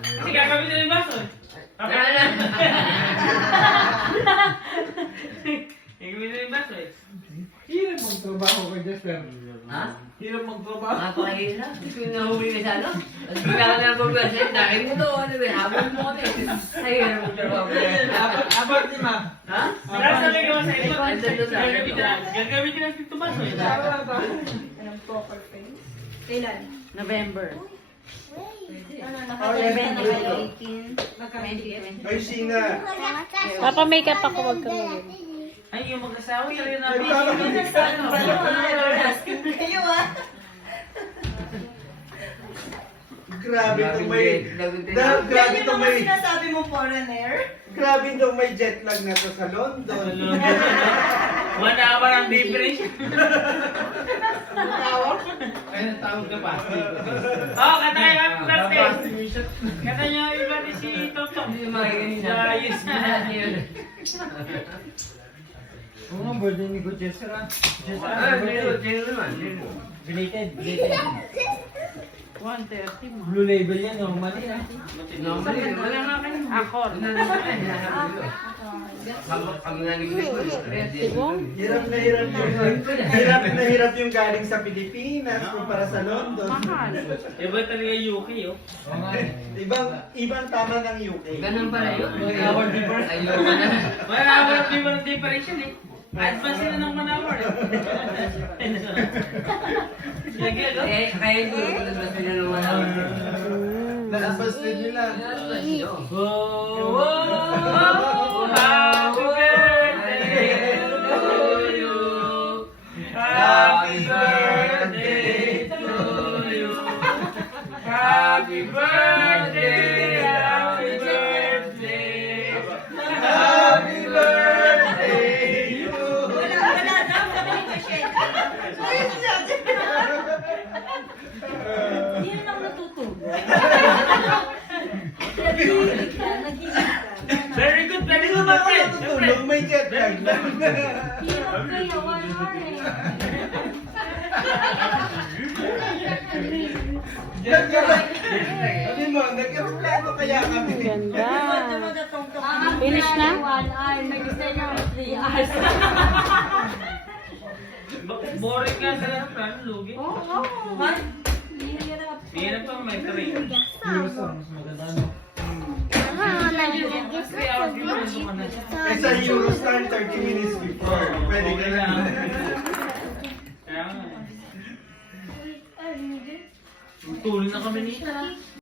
Kasi gagawin nila yung baso. Gagawin nila yung baso eh. Hirap magtrabaho kay Jesper. Ha? Hirap magtrabaho. Napakahirap. Gusto yung nahuli ka sa ano? Tapos bigla ka na mag-website. Dahil mo to, ano ba? Habol mo kami. Ay, hirap magtrabaho. Abot ni Ma. Ha? Nasa lang yung sa ito. Andun na. Gagawin nila dito baso eh. Anong poker face? Kailan? November. Or 18. Ay, Sina. Papa-makeup ako, wag ka mag Ay, yung mag-asawa talaga na. Kayo ah! Grabe itong may... Yan Grabe yung itong mga may... sinasabi mo foreigner? Grabe itong may jet lag na to sa London. 1 hour ang difference. Ay, natawag ka pa. Oh, kata kayo happy birthday. Kata niya happy birthday si Toto. Hindi makikinig na. Ayos na. Oo nga, birthday ni Good Jesper ah. Jesper, Sino naman? belated. 1:30 mo. Blue label yan, normal yan. Normally, wala nga kayo. Ako. Pag nanginig mo, Hirap na hirap yung galing sa Pilipinas kumpara sa London. Mahal. Iba talaga UK oh. Oo nga. Ibang tama ng UK. ganun pala yun. Ayoko na. 1 hour difference yun eh. Advance sila ng 1 hour eh. Lagi ano? Kaya hindi ko tulad sila ng wala. Naabas din nila. Oh, oh, oh, happy birthday to you. Happy birthday to you. Happy birthday, happy birthday. Happy birthday to Wala daw, sabi ni Michelle. Ayun siya. Hindi na ako natutulog. Nag-iisip ka. Very good, my friend. Tulog may jet lag na. Hirap kaya, 1 hour eh. Sabi mo, nagkaroplano kaya kami. Ganda. Ah, Finish na? 1 hour. Nag-stay na 3 hours. Boring ka sa plan, lugi. Oo. Hirap. Hirap pang may train. Mas maganda, no? 3 hours difference naman na siya. Eh sa Eurostar, 30 minutes before. Pwede ka na. Kaya nga. Tulog na kami nito.